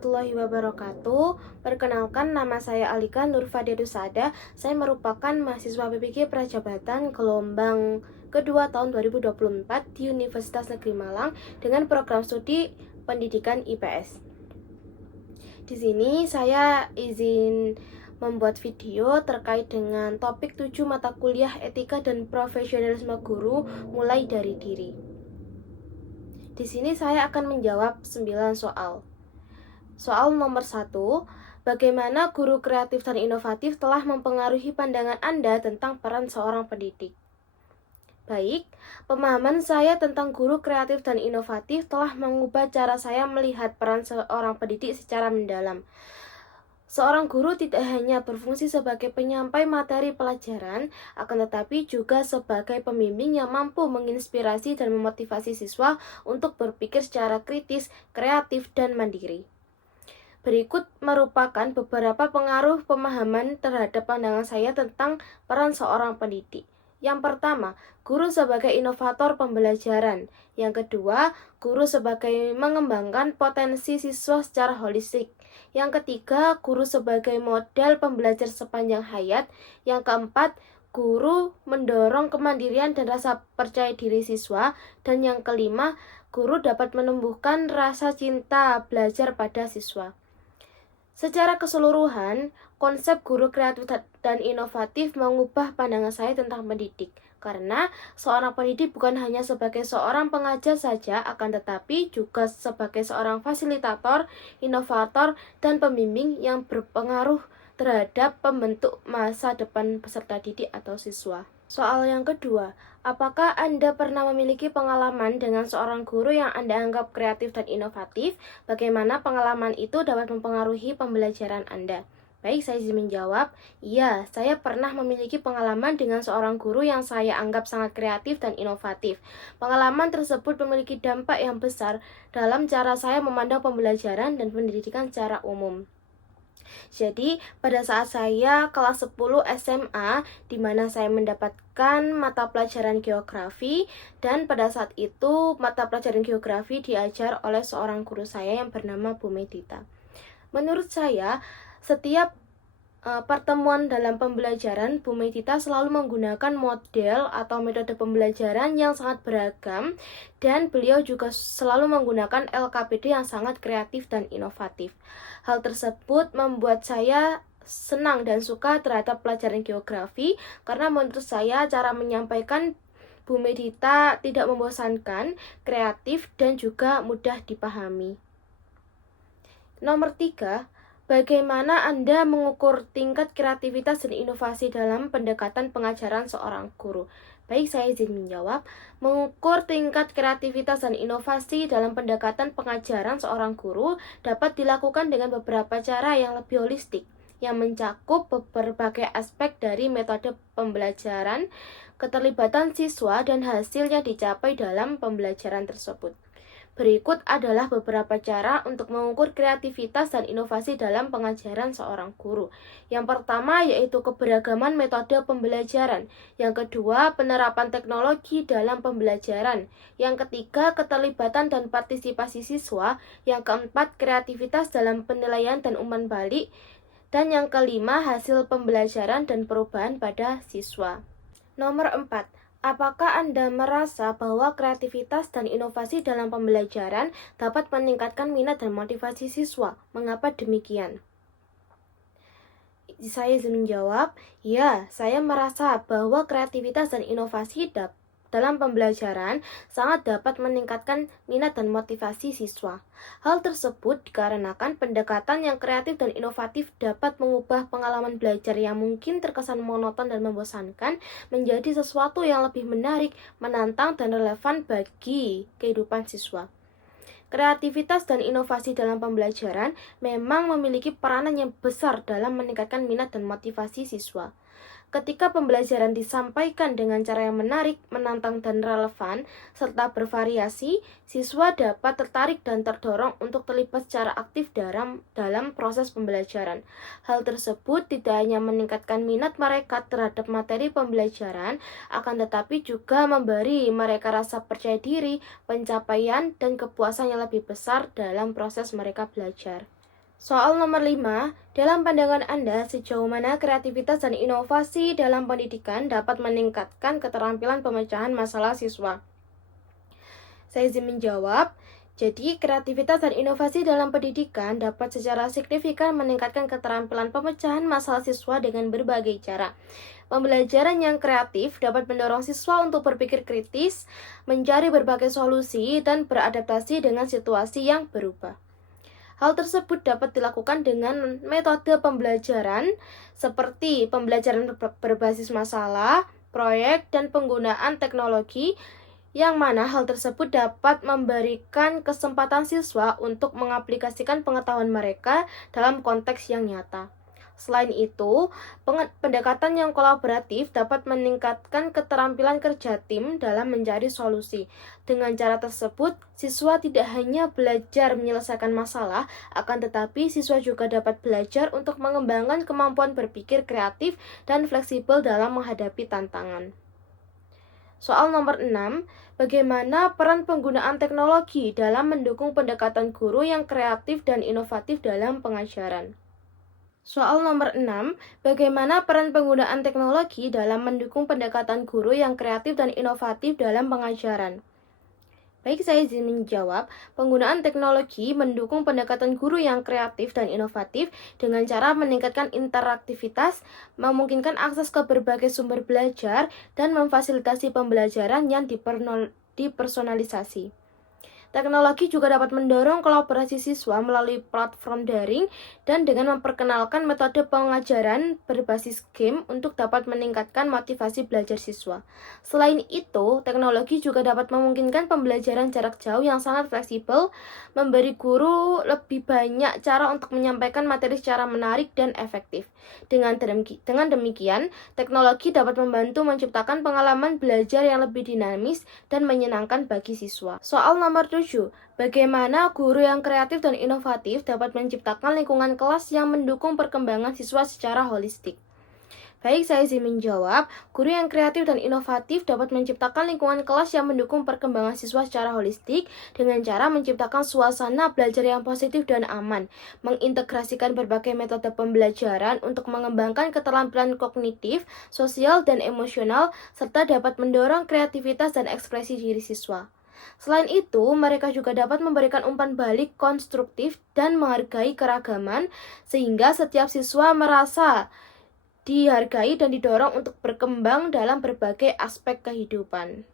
warahmatullahi wabarakatuh. Perkenalkan, nama saya Alika Nurfadia Dusada. Saya merupakan mahasiswa PPG Prajabatan gelombang kedua tahun 2024 di Universitas Negeri Malang dengan program studi Pendidikan IPS. Di sini saya izin membuat video terkait dengan topik 7 mata kuliah etika dan profesionalisme guru mulai dari diri. Di sini saya akan menjawab 9 soal. Soal nomor 1, bagaimana guru kreatif dan inovatif telah mempengaruhi pandangan Anda tentang peran seorang pendidik? Baik, pemahaman saya tentang guru kreatif dan inovatif telah mengubah cara saya melihat peran seorang pendidik secara mendalam. Seorang guru tidak hanya berfungsi sebagai penyampai materi pelajaran, akan tetapi juga sebagai pembimbing yang mampu menginspirasi dan memotivasi siswa untuk berpikir secara kritis, kreatif, dan mandiri. Berikut merupakan beberapa pengaruh pemahaman terhadap pandangan saya tentang peran seorang pendidik. Yang pertama, guru sebagai inovator pembelajaran. Yang kedua, guru sebagai mengembangkan potensi siswa secara holistik. Yang ketiga, guru sebagai model pembelajar sepanjang hayat. Yang keempat, guru mendorong kemandirian dan rasa percaya diri siswa. Dan yang kelima, guru dapat menumbuhkan rasa cinta belajar pada siswa. Secara keseluruhan, konsep guru kreatif dan inovatif mengubah pandangan saya tentang pendidik. Karena seorang pendidik bukan hanya sebagai seorang pengajar saja, akan tetapi juga sebagai seorang fasilitator, inovator, dan pembimbing yang berpengaruh terhadap pembentuk masa depan peserta didik atau siswa. Soal yang kedua, apakah Anda pernah memiliki pengalaman dengan seorang guru yang Anda anggap kreatif dan inovatif? Bagaimana pengalaman itu dapat mempengaruhi pembelajaran Anda? Baik, saya izin menjawab. Iya, saya pernah memiliki pengalaman dengan seorang guru yang saya anggap sangat kreatif dan inovatif. Pengalaman tersebut memiliki dampak yang besar dalam cara saya memandang pembelajaran dan pendidikan secara umum. Jadi, pada saat saya kelas 10 SMA, di mana saya mendapatkan mata pelajaran geografi, dan pada saat itu mata pelajaran geografi diajar oleh seorang guru saya yang bernama Bu Medita. Menurut saya, setiap pertemuan dalam pembelajaran, Bu Medita selalu menggunakan model atau metode pembelajaran yang sangat beragam, dan beliau juga selalu menggunakan LKPD yang sangat kreatif dan inovatif. Hal tersebut membuat saya senang dan suka terhadap pelajaran geografi, karena menurut saya cara menyampaikan Bu Medita tidak membosankan, kreatif, dan juga mudah dipahami. Nomor 3, bagaimana Anda mengukur tingkat kreativitas dan inovasi dalam pendekatan pengajaran seorang guru? Baik, saya izin menjawab. Mengukur tingkat kreativitas dan inovasi dalam pendekatan pengajaran seorang guru dapat dilakukan dengan beberapa cara yang lebih holistik, yang mencakup berbagai aspek dari metode pembelajaran, keterlibatan siswa, dan hasilnya dicapai dalam pembelajaran tersebut. Berikut adalah beberapa cara untuk mengukur kreativitas dan inovasi dalam pengajaran seorang guru. Yang pertama yaitu keberagaman metode pembelajaran. Yang kedua, penerapan teknologi dalam pembelajaran. Yang ketiga, keterlibatan dan partisipasi siswa. Yang keempat, kreativitas dalam penilaian dan umpan balik. Dan yang kelima, hasil pembelajaran dan perubahan pada siswa. Nomor 4. Apakah Anda merasa bahwa kreativitas dan inovasi dalam pembelajaran dapat meningkatkan minat dan motivasi siswa? Mengapa demikian? Saya izin menjawab, ya, saya merasa bahwa kreativitas dan inovasi dalam pembelajaran sangat dapat meningkatkan minat dan motivasi siswa. Hal tersebut dikarenakan pendekatan yang kreatif dan inovatif dapat mengubah pengalaman belajar yang mungkin terkesan monoton dan membosankan menjadi sesuatu yang lebih menarik, menantang, dan relevan bagi kehidupan siswa. Kreativitas dan inovasi dalam pembelajaran memang memiliki peranan yang besar dalam meningkatkan minat dan motivasi siswa. Ketika pembelajaran disampaikan dengan cara yang menarik, menantang, dan relevan, serta bervariasi, siswa dapat tertarik dan terdorong untuk terlibat secara aktif dalam proses pembelajaran. Hal tersebut tidak hanya meningkatkan minat mereka terhadap materi pembelajaran, akan tetapi juga memberi mereka rasa percaya diri, pencapaian, dan kepuasan yang lebih besar dalam proses mereka belajar. Soal nomor 5, dalam pandangan Anda, sejauh mana kreativitas dan inovasi dalam pendidikan dapat meningkatkan keterampilan pemecahan masalah siswa? Saya izin menjawab. Jadi, kreativitas dan inovasi dalam pendidikan dapat secara signifikan meningkatkan keterampilan pemecahan masalah siswa dengan berbagai cara. Pembelajaran yang kreatif dapat mendorong siswa untuk berpikir kritis, mencari berbagai solusi, dan beradaptasi dengan situasi yang berubah. Hal tersebut dapat dilakukan dengan metode pembelajaran seperti pembelajaran berbasis masalah, proyek, dan penggunaan teknologi, yang mana hal tersebut dapat memberikan kesempatan siswa untuk mengaplikasikan pengetahuan mereka dalam konteks yang nyata. Selain itu, pendekatan yang kolaboratif dapat meningkatkan keterampilan kerja tim dalam mencari solusi. Dengan cara tersebut, siswa tidak hanya belajar menyelesaikan masalah, akan tetapi siswa juga dapat belajar untuk mengembangkan kemampuan berpikir kreatif dan fleksibel dalam menghadapi tantangan. Soal nomor 6, bagaimana peran penggunaan teknologi dalam mendukung pendekatan guru yang kreatif dan inovatif dalam pengajaran? Soal nomor 6, bagaimana peran penggunaan teknologi dalam mendukung pendekatan guru yang kreatif dan inovatif dalam pengajaran? Baik, saya izin menjawab. Penggunaan teknologi mendukung pendekatan guru yang kreatif dan inovatif dengan cara meningkatkan interaktivitas, memungkinkan akses ke berbagai sumber belajar, dan memfasilitasi pembelajaran yang dipersonalisasi. Teknologi juga dapat mendorong kolaborasi siswa melalui platform daring dan dengan memperkenalkan metode pengajaran berbasis game untuk dapat meningkatkan motivasi belajar siswa. Selain itu, teknologi juga dapat memungkinkan pembelajaran jarak jauh yang sangat fleksibel, memberi guru lebih banyak cara untuk menyampaikan materi secara menarik dan efektif. Dengan demikian, teknologi dapat membantu menciptakan pengalaman belajar yang lebih dinamis dan menyenangkan bagi siswa. Soal nomor 7, bagaimana guru yang kreatif dan inovatif dapat menciptakan lingkungan kelas yang mendukung perkembangan siswa secara holistik? Baik, saya izin menjawab. Guru yang kreatif dan inovatif dapat menciptakan lingkungan kelas yang mendukung perkembangan siswa secara holistik dengan cara menciptakan suasana belajar yang positif dan aman, mengintegrasikan berbagai metode pembelajaran untuk mengembangkan keterampilan kognitif, sosial, dan emosional, serta dapat mendorong kreativitas dan ekspresi diri siswa. Selain itu, mereka juga dapat memberikan umpan balik konstruktif dan menghargai keragaman, sehingga setiap siswa merasa dihargai dan didorong untuk berkembang dalam berbagai aspek kehidupan.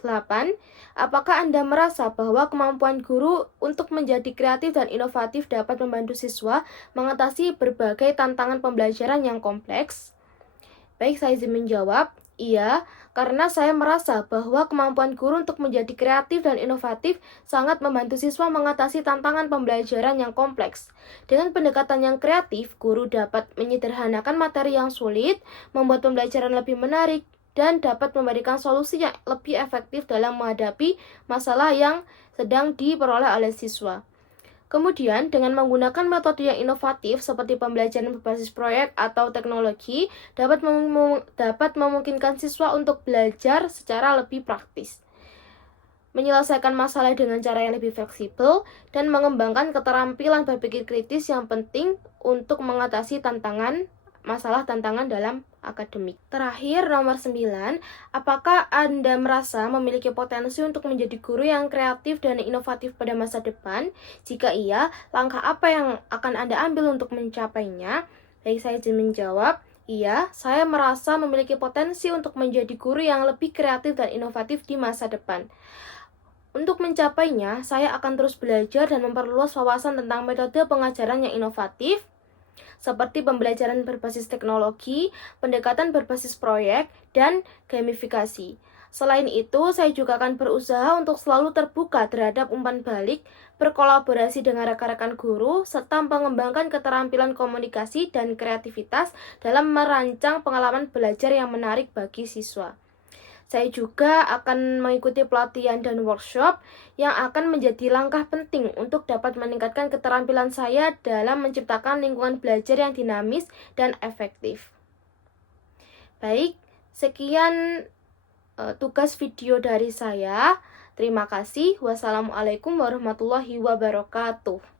8. Apakah Anda merasa bahwa kemampuan guru untuk menjadi kreatif dan inovatif dapat membantu siswa mengatasi berbagai tantangan pembelajaran yang kompleks? Baik, saya izin menjawab. Iya, karena saya merasa bahwa kemampuan guru untuk menjadi kreatif dan inovatif sangat membantu siswa mengatasi tantangan pembelajaran yang kompleks. Dengan pendekatan yang kreatif, guru dapat menyederhanakan materi yang sulit, membuat pembelajaran lebih menarik, dan dapat memberikan solusi yang lebih efektif dalam menghadapi masalah yang sedang diperoleh oleh siswa. Kemudian, dengan menggunakan metode yang inovatif seperti pembelajaran berbasis proyek atau teknologi, dapat memungkinkan siswa untuk belajar secara lebih praktis, menyelesaikan masalah dengan cara yang lebih fleksibel, dan mengembangkan keterampilan berpikir kritis yang penting untuk mengatasi masalah tantangan dalam akademik. Terakhir, nomor 9, apakah Anda merasa memiliki potensi untuk menjadi guru yang kreatif dan inovatif pada masa depan? Jika iya, langkah apa yang akan Anda ambil untuk mencapainya? Baik, saya izin menjawab. Iya, saya merasa memiliki potensi untuk menjadi guru yang lebih kreatif dan inovatif di masa depan. Untuk mencapainya, saya akan terus belajar dan memperluas wawasan tentang metode pengajaran yang inovatif, seperti pembelajaran berbasis teknologi, pendekatan berbasis proyek, dan gamifikasi. Selain itu, saya juga akan berusaha untuk selalu terbuka terhadap umpan balik, berkolaborasi dengan rekan-rekan guru, serta mengembangkan keterampilan komunikasi dan kreativitas dalam merancang pengalaman belajar yang menarik bagi siswa. Saya juga akan mengikuti pelatihan dan workshop yang akan menjadi langkah penting untuk dapat meningkatkan keterampilan saya dalam menciptakan lingkungan belajar yang dinamis dan efektif. Baik, sekian tugas video dari saya. Terima kasih. Wassalamualaikum warahmatullahi wabarakatuh.